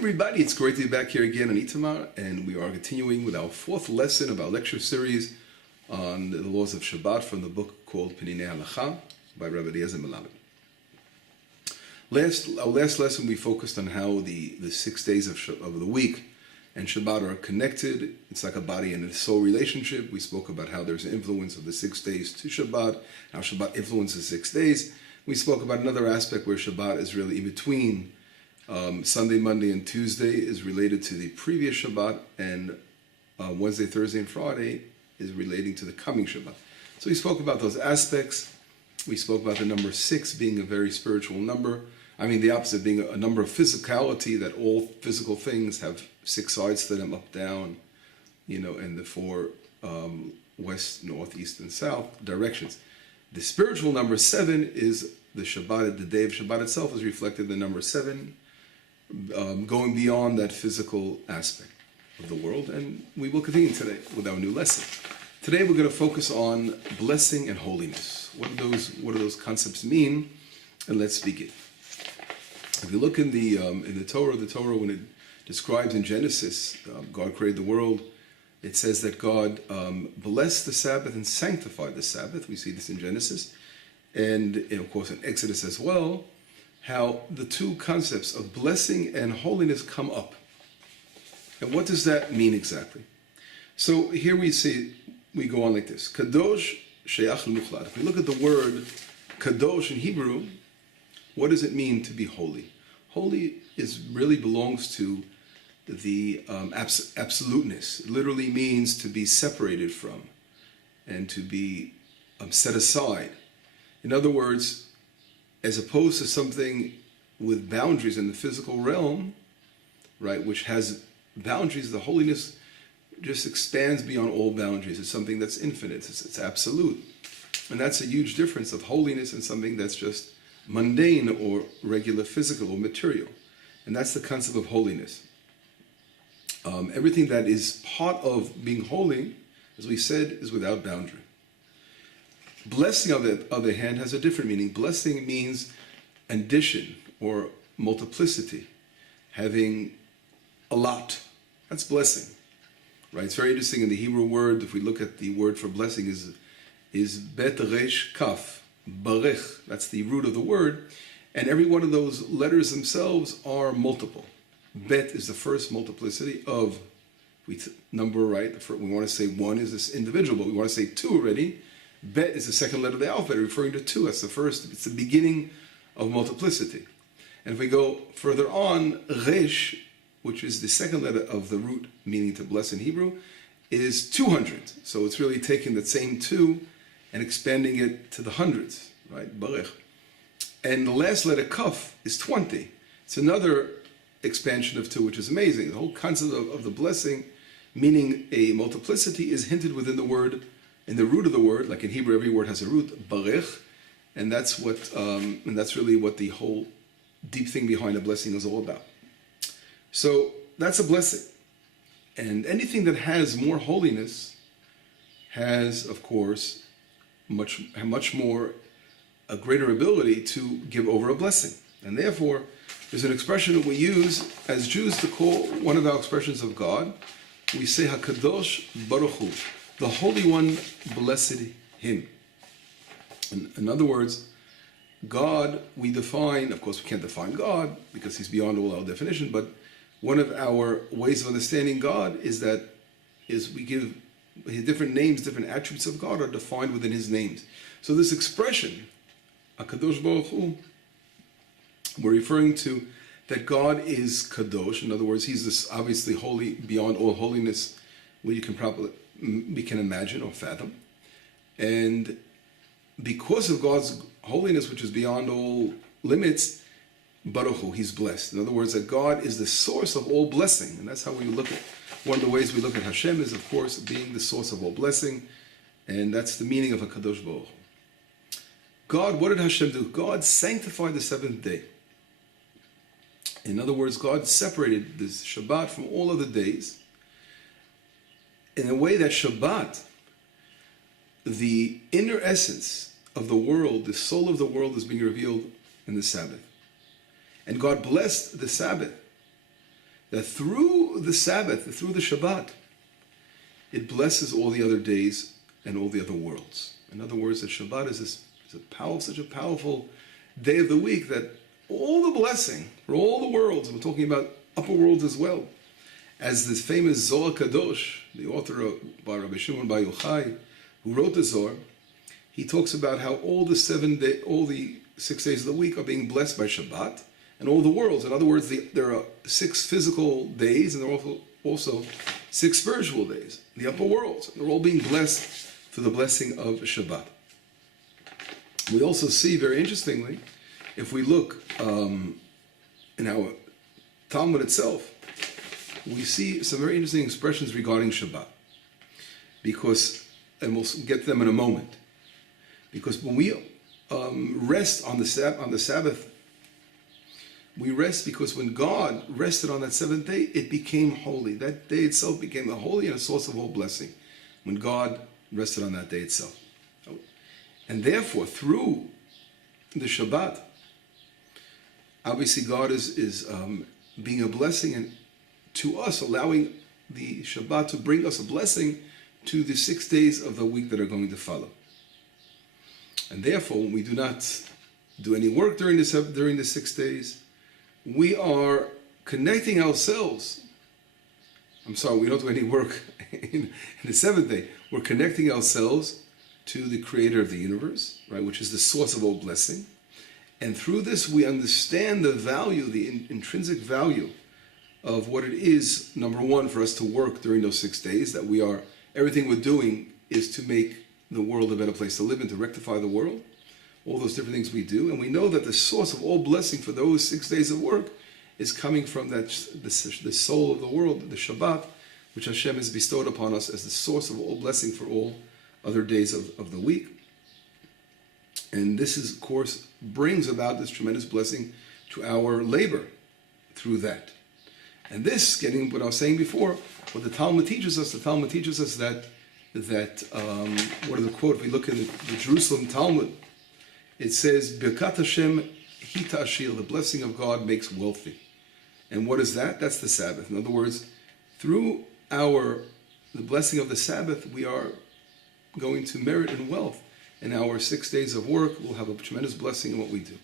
everybody, it's great to be back here again on Itamar, and we are continuing with our fourth lesson of our lecture series on the laws of Shabbat from the book called Peninei Halacha by Rabbi Eliezer Melamed. Our last lesson we focused on how the 6 days of the week and Shabbat are connected. It's like a body and a soul relationship. We spoke about how there's an influence of the 6 days to Shabbat, how Shabbat influences 6 days. We spoke about another aspect where Shabbat is really in between. Sunday, Monday, and Tuesday is related to the previous Shabbat, and Wednesday, Thursday, and Friday is relating to the coming Shabbat. So we spoke about those aspects. We spoke about the number 6 being a very spiritual number. I mean, the opposite being a number of physicality, that all physical things have 6 sides to them, up, down, and the 4 west, north, east, and south directions. The spiritual number 7 is the Shabbat. The day of Shabbat itself is reflected in the number 7. Going beyond that physical aspect of the world, and we will continue today with our new lesson. Today we're going to focus on blessing and holiness. What do those concepts mean? And let's begin. If you look in the Torah, when it describes in Genesis, God created the world. It says that God blessed the Sabbath and sanctified the Sabbath. We see this in Genesis, and of course in Exodus as well. How the two concepts of blessing and holiness come up. And what does that mean exactly? So here we go on like this. Kadosh she'ach l'muchlat. If we look at the word kadosh in Hebrew, what does it mean to be holy? Holy really belongs to the absoluteness. It literally means to be separated from and to be set aside. In other words, as opposed to something with boundaries in the physical realm, right, which has boundaries, the holiness just expands beyond all boundaries. It's something that's infinite, it's absolute. And that's a huge difference of holiness and something that's just mundane or regular physical or material. And that's the concept of holiness. Everything that is part of being holy, as we said, is without boundary. Blessing, on the other hand, has a different meaning. Blessing means addition or multiplicity, having a lot. That's blessing, right? It's very interesting in the Hebrew word. If we look at the word for blessing, is bet resh kaf, barech. That's the root of the word, and every one of those letters themselves are multiple. Bet is the first multiplicity of number, right? We want to say 1 is this individual, but we want to say 2 already. Bet is the second letter of the alphabet, referring to 2. That's the first. It's the beginning of multiplicity. And if we go further on, resh, which is the second letter of the root meaning to bless in Hebrew, is 200. So it's really taking that same 2 and expanding it to the hundreds, right? Barech. And the last letter, kaf, is 20. It's another expansion of 2, which is amazing. The whole concept of the blessing, meaning a multiplicity, is hinted within the word. In the root of the word, like in Hebrew, every word has a root, barech, and that's really what the whole deep thing behind a blessing is all about. So that's a blessing, and anything that has more holiness has, of course, much more a greater ability to give over a blessing, and therefore there's an expression that we use as Jews to call one of our expressions of God. We say Hakadosh Baruch Hu. The Holy One, blessed Him. In other words, God, we define, of course we can't define God because He's beyond all our definition, but one of our ways of understanding God is we give His different names, different attributes of God are defined within His names. So this expression, HaKadosh Baruch Hu, we're referring to that God is Kadosh. In other words, He's this obviously holy, beyond all holiness we can imagine or fathom. And because of God's holiness, which is beyond all limits, Baruch Hu, He's blessed. In other words, that God is the source of all blessing. And that's how we look at, one of the ways we look at Hashem is, of course, being the source of all blessing. And that's the meaning of HaKadosh Baruch Hu. God, what did Hashem do? God sanctified the 7th day. In other words, God separated this Shabbat from all other days in a way that Shabbat, the inner essence of the world, the soul of the world, is being revealed in the Sabbath. And God blessed the Sabbath that through the Sabbath, through the Shabbat, it blesses all the other days and all the other worlds. In other words, that Shabbat is such a powerful day of the week that all the blessing for all the worlds, and we're talking about upper worlds as well, as this famous Zohar Kadosh, the author of Rabbi Shimon Bar Yochai, who wrote the Zohar, he talks about how all the 6 days of the week are being blessed by Shabbat, and all the worlds. In other words, there are 6 physical days, and there are also 6 spiritual days, the upper worlds. They're all being blessed through the blessing of Shabbat. We also see, very interestingly, if we look in our Talmud itself, we see some very interesting expressions regarding Shabbat. And we'll get them in a moment. Because when we rest on the Sabbath, we rest because when God rested on that 7th day, it became holy. That day itself became a holy and a source of all blessing. When God rested on that day itself. And therefore, through the Shabbat, obviously God is being a blessing and to us, allowing the Shabbat to bring us a blessing to the 6 days of the week that are going to follow. And therefore, when we do not do any work during the 6 days, we are connecting ourselves. We don't do any work in the 7th day. We're connecting ourselves to the creator of the universe, right, which is the source of all blessing. And through this, we understand the value, the intrinsic value of what it is, number one, for us to work during those 6 days, that everything we're doing is to make the world a better place to live in, to rectify the world, all those different things we do. And we know that the source of all blessing for those 6 days of work is coming from the soul of the world, the Shabbat, which Hashem has bestowed upon us as the source of all blessing for all other days of the week. And this is, of course, brings about this tremendous blessing to our labor through that. And this, getting what I was saying before, what the Talmud teaches us that what is the quote? If we look in the Jerusalem Talmud, it says, Birkat Hashem hita ashir, the blessing of God makes wealthy. And what is that? That's the Sabbath. In other words, through the blessing of the Sabbath, we are going to merit in wealth. In our 6 days of work, we'll have a tremendous blessing in what we do.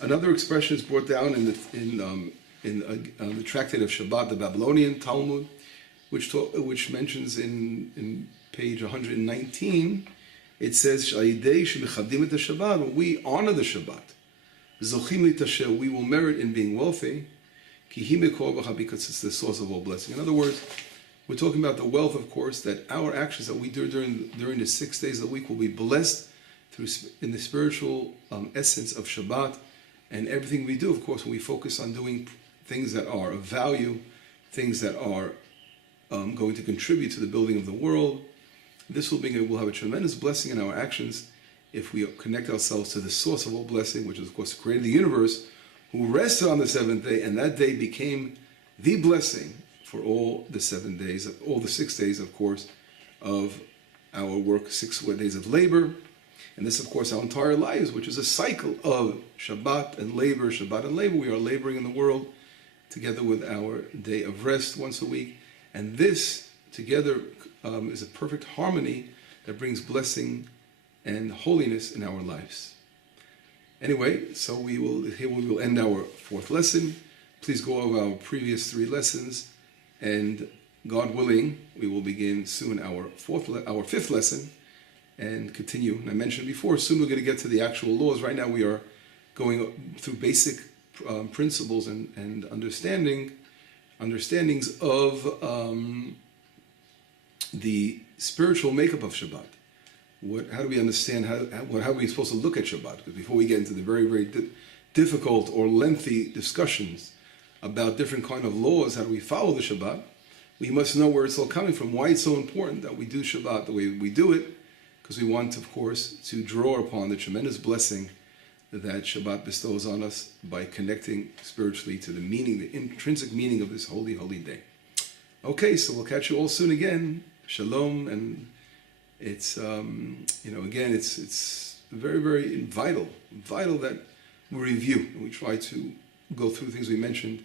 Another expression is brought down in the tractate of Shabbat, the Babylonian Talmud, which mentions in page 119, it says, when we honor the Shabbat, we will merit in being wealthy, because it's the source of all blessing. In other words, we're talking about the wealth, of course, that our actions that we do during the 6 days of the week will be blessed in the spiritual essence of Shabbat. And everything we do, of course, when we focus on doing things that are of value, things that are going to contribute to the building of the world, we'll have a tremendous blessing in our actions if we connect ourselves to the source of all blessing, which is, of course, the creator of the universe, who rested on the 7th day, and that day became the blessing for all the 7 days, all the 6 days, of course, of our work, 6 days of labor. And this, of course, our entire lives, which is a cycle of Shabbat and labor. We are laboring in the world together with our day of rest once a week. And this together is a perfect harmony that brings blessing and holiness in our lives. Anyway, so we will end our 4th lesson. Please go over our previous 3 lessons. And God willing, we will begin soon our 5th lesson and continue. And I mentioned before, soon we're going to get to the actual laws. Right now we are going through basic principles and understandings of the spiritual makeup of Shabbat. How do we understand, how are we supposed to look at Shabbat? Because before we get into the very, very difficult or lengthy discussions about different kind of laws, how do we follow the Shabbat, we must know where it's all coming from, why it's so important that we do Shabbat the way we do it, because we want, of course, to draw upon the tremendous blessing that Shabbat bestows on us by connecting spiritually to the meaning, the intrinsic meaning of this holy, holy day. Okay, so we'll catch you all soon again. Shalom, and it's, again, it's very, very vital that we review and we try to go through things we mentioned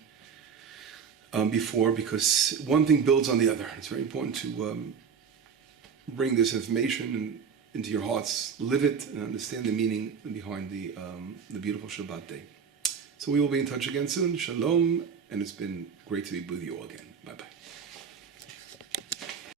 before, because one thing builds on the other. It's very important to bring this information into your hearts, live it, and understand the meaning behind the beautiful Shabbat day. So we will be in touch again soon. Shalom, and it's been great to be with you all again.